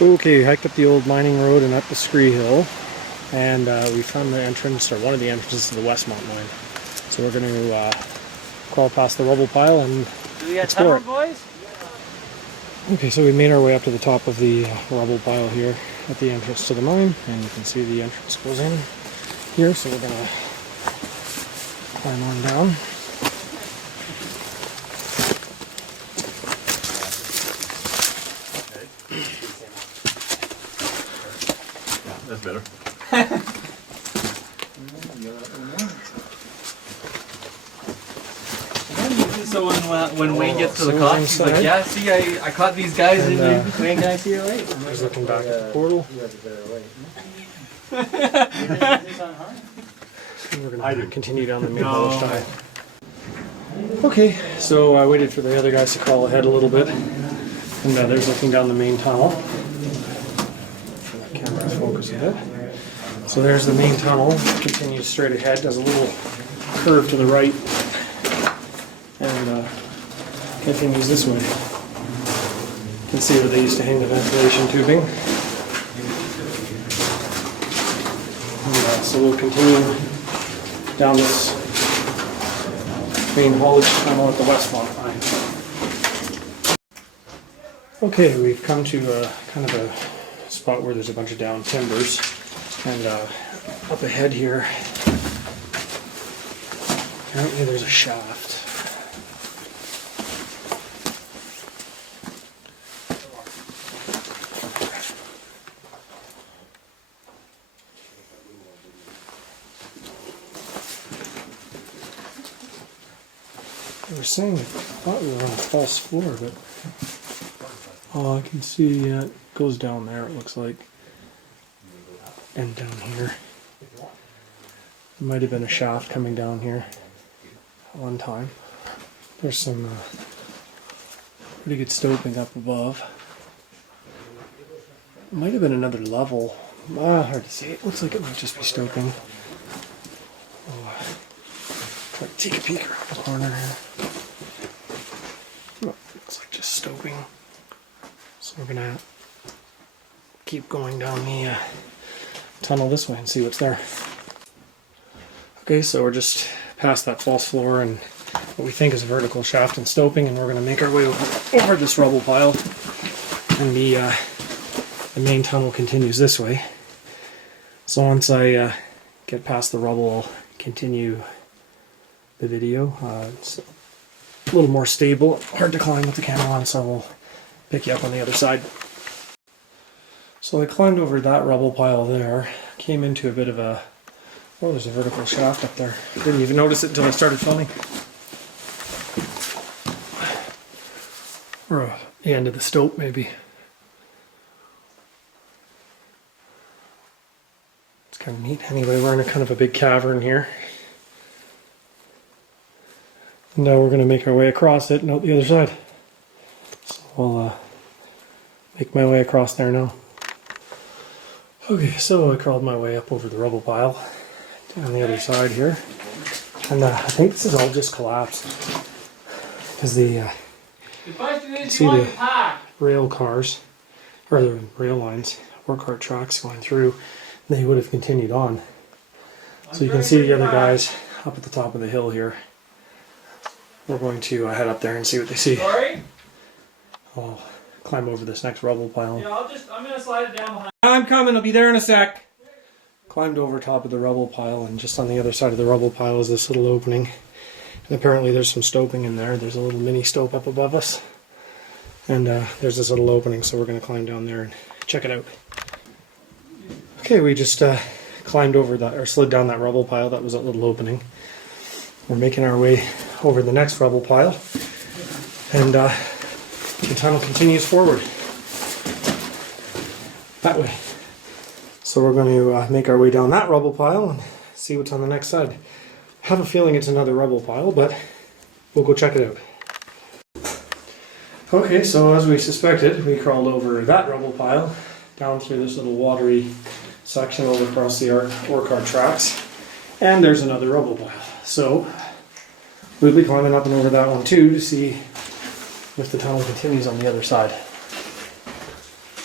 Okay, we hiked up the old mining road and up the scree hill, and we found the entrance, or one of the entrances to the Westmont mine. So we're going to crawl past the rubble pile and explore it. Boys? Okay, so we made our way up to the top of the rubble pile here at the entrance to the mine, and you can see the entrance goes in here, so we're going to climb on down. That's better. So when Wayne gets to the cop, he's like, yeah, see, I caught these guys and Wayne, can I see your light? I'm just looking back at the portal. We're going to continue down the main side. Okay, so I waited for the other guys to crawl ahead a little bit, and there's looking down the main tunnel. The camera's focused a bit. So there's the main tunnel, continues straight ahead, does a little curve to the right, and continues this way. You can see where they used to hang the ventilation tubing. And, so we'll continue down this main haulage tunnel at the Westmont mine. Okay, we've come to kind of a spot where there's a bunch of down timbers, and up ahead here, apparently there's a shaft. They were saying they thought we were on a false floor, but I can see it goes down there, it looks like, and down here. There might have been a shaft coming down here at one time. There's some pretty good stoping up above. Might have been another level. Hard to see. It looks like it might just be stoping. Try to take a peek around the corner here. Looks like just stoping. So we're gonna keep going down the tunnel this way and see what's there. Okay, so we're just past that false floor and what we think is a vertical shaft and stoping, and we're gonna make our way over this rubble pile, and the main tunnel continues this way. So once I get past the rubble, I'll continue the video. It's a little more stable, hard to climb with the camera on, so we'll pick you up on the other side. So I climbed over that rubble pile there, came into a bit of a, oh, there's a vertical shaft up there. Didn't even notice it until I started filming. Or the end of the stope, maybe. It's kind of neat. Anyway, we're in a kind of a big cavern here. And now we're going to make our way across it and out the other side. So I'll make my way across there now. Okay, so I crawled my way up over the rubble pile down the other side here. And I think this is all just collapsed. Because the see the rail cars, or the rail lines, work cart tracks going through, they would have continued on. So you can see the other guys up at the top of the hill here. We're going to head up there and see what they see. Sorry? I'll climb over this next rubble pile. Yeah, I'm gonna slide it down behind. I'm coming, I'll be there in a sec. Climbed over top of the rubble pile, and just on the other side of the rubble pile is this little opening. And apparently there's some stoping in there. There's a little mini stope up above us. And there's this little opening, so we're going to climb down there and check it out. Okay, we just climbed over that, or slid down that rubble pile. That was that little opening. We're making our way over the next rubble pile. And the tunnel continues forward. That way. So we're going to make our way down that rubble pile and see what's on the next side. I have a feeling it's another rubble pile, but we'll go check it out. Okay, so as we suspected, we crawled over that rubble pile, down through this little watery section over across the ore cart tracks, and there's another rubble pile. So we'll be climbing up and over that one too to see if the tunnel continues on the other side.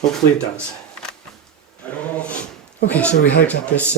Hopefully it does. Okay, so we hiked up this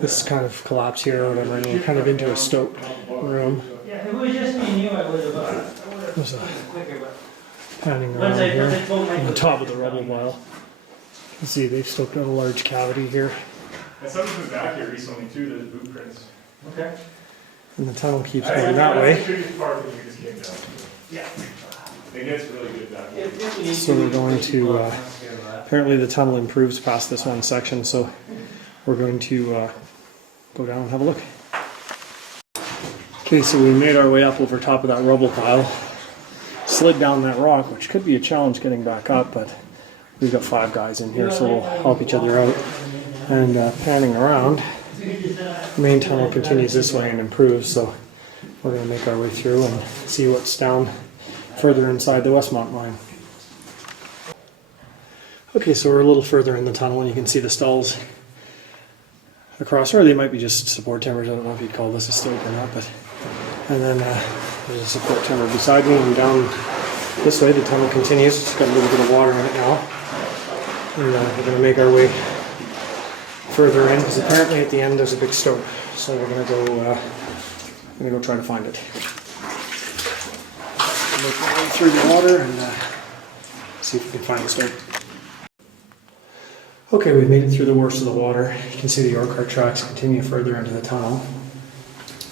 this kind of collapse here or whatever, and we're kind of into a stope room. Yeah, if it was just me and you, I would have. There's a Quicker, but panning once around I here told on my the top of the rubble pile. You can see they've stoped out a large cavity here, And something's been back here recently too, there's boot prints. Okay. and the tunnel keeps going that way. That's the biggest part that we just came down. Yeah. It gets really good back here. So we're going to, apparently the tunnel improves past this one section, so we're going to go down and have a look. Okay, so we made our way up over top of that rubble pile, slid down that rock, which could be a challenge getting back up, but we've got 5 guys in here, so we'll help each other out. And panning around, the main tunnel continues this way and improves, so we're going to make our way through and see what's down further inside the Westmont mine. Okay, so we're a little further in the tunnel and you can see the stalls across, or they might be just support timbers. I don't know if you'd call this a stope or not, but and then there's a support timber beside me, and down this way the tunnel continues. It's got a little bit of water in it now, and we're going to make our way further in because apparently at the end there's a big stope. So we're going to go try to find it. Make our way through the water and see if we can find the stope. Okay, we've made it through the worst of the water. You can see the ore cart tracks continue further into the tunnel.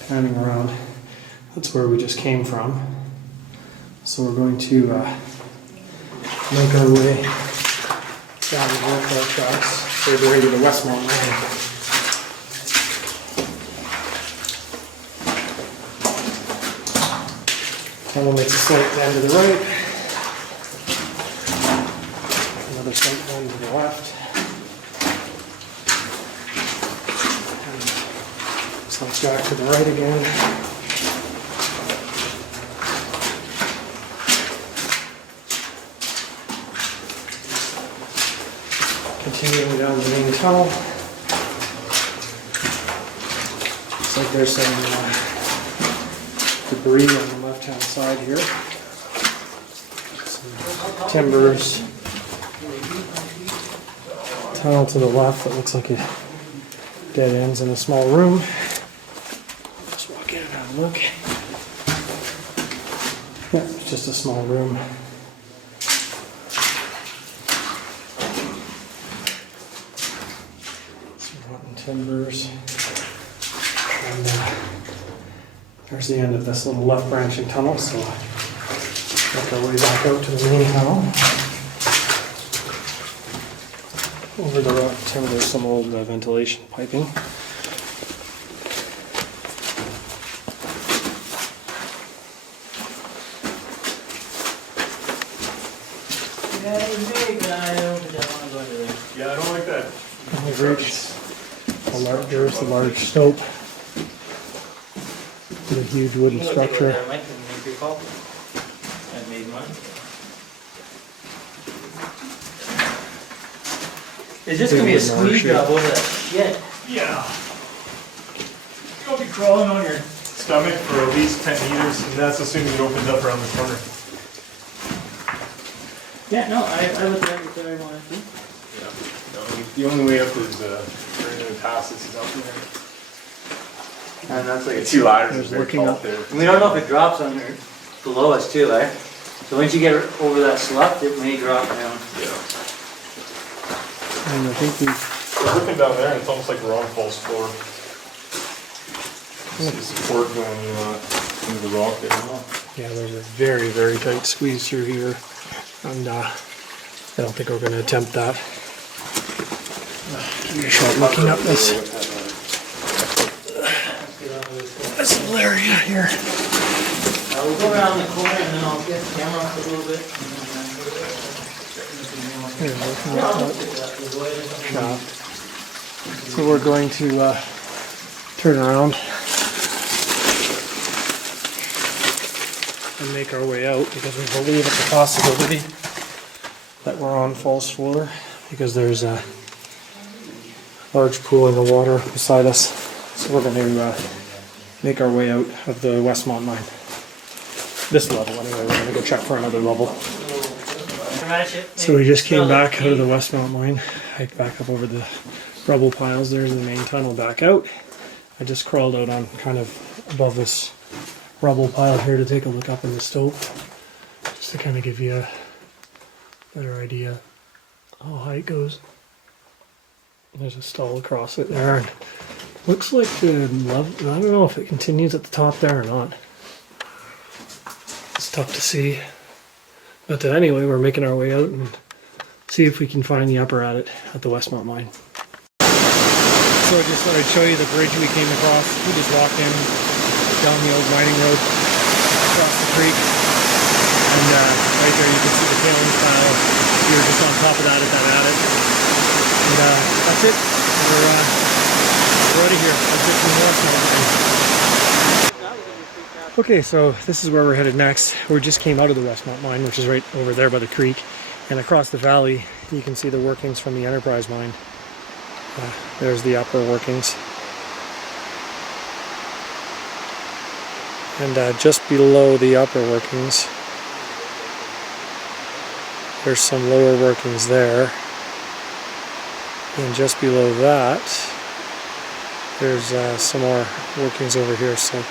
Panning around, that's where we just came from. So we're going to make our way down the ore cart tracks further into the Westmont mine. Tunnel makes a slight bend to the right. Another slight bend to the left. Slides back to the right again. Continuing down the main tunnel. Looks like there's some debris on the left-hand side here. Some timbers. Tunnel to the left that looks like it dead ends in a small room. Just walk in and have a look. Yeah, it's just a small room. Some rotten timbers. And there's the end of this little left branching tunnel, so make our way back out to the main tunnel. Over the rock timber there's some old ventilation piping. Yeah, I don't like that. And we've reached there's the large stope. The huge wooden structure. It's just gonna be a squeeze job over that shit. Yeah. You'll be crawling on your stomach for at least 10 meters, and that's assuming it opens up around the corner. Yeah, no, I would like it I wanted to. Yeah. No, the only way up is turning and pass this is up there. And that's like You see ladders There's very looking tall up. there. And we don't know if it drops on here below us too, right? So once you get over that slough, it may drop down. Yeah. And I think we We're looking down there, and it's almost like we're on false floor. See support going into the rock there. yeah, there's a very, very tight squeeze through here. And I don't think we're gonna attempt that. Give you a shot looking up this little area here. We'll go around the corner and then I'll get the camera up a little bit. Here, looking at that shaft. So we're going to turn around and make our way out because we believe it's a possibility that we're on false floor because there's a large pooling of water beside us. So we're going to make our way out of the Westmont mine. This level anyway, we're going to go check for another level. So we just came back out of the Westmont mine, hiked back up over the rubble piles. There's the main tunnel back out. I just crawled out on kind of above this rubble pile here to take a look up in the stope, just to kind of give you a better idea how high it goes. There's a stall across it there. And looks like the level, I don't know if it continues at the top there or not. It's tough to see. But anyway, we're making our way out and see if we can find the upper adit at the Westmont mine. So I just thought I'd show you the bridge we came across. We just walked in down the old mining road across the creek. And right there you can see the tailings pile. We were just on top of that at that adit. And that's it. We're out of here. Let's get some more smelting. Okay, so this is where we're headed next. We just came out of the Westmont mine, which is right over there by the creek. And across the valley, you can see the workings from the Enterprise mine. There's the upper workings. And just below the upper workings, there's some lower workings there. And just below that, there's some more workings over here. So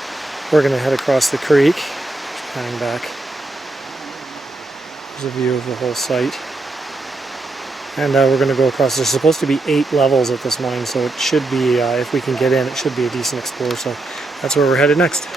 we're going to head across the creek, panning back. There's a view of the whole site. And we're going to go across. There's supposed to be 8 levels at this mine, so it should be, if we can get in, it should be a decent explore. So that's where we're headed next.